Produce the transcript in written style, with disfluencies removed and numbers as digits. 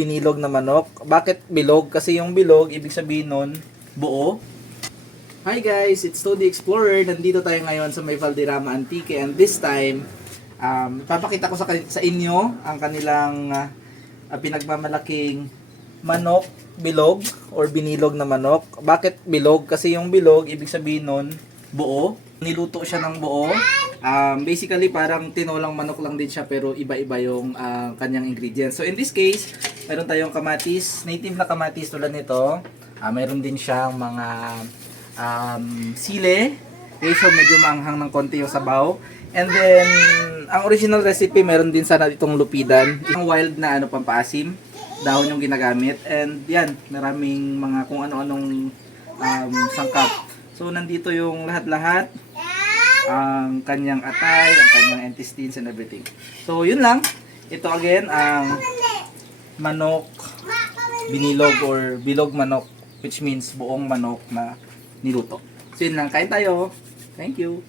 binilog na manok. Bakit bilog? Kasi yung bilog, ibig sabihin nun, buo. Hi guys, it's Tody Explorer. Nandito tayo ngayon sa may Valderrama Antique, and this time, papakita ko sa inyo ang kanilang pinagmamalaking manok, bilog or binilog na manok. Bakit bilog? Kasi yung bilog, ibig sabihin nun, buo. Niluto siya ng buo. Basically, parang tinolang manok lang din siya, pero iba-iba yung kanyang ingredients. So in this case, meron tayong kamatis, native na kamatis tulad nito. Meron din siyang mga sile. Okay, so medyo maanghang ng konti yung sabaw. And then, ang original recipe, meron din sana itong lupidan. Yung wild na pampaasim, dahon yung ginagamit. And yan, maraming mga kung ano-anong sangkap. So nandito yung lahat-lahat. Ang kanyang atay, ang kanyang intestines and everything. So yun lang. Ito again, ang manok binilog or bilog manok, which means buong manok na niluto. So yun lang, kain tayo. Thank you.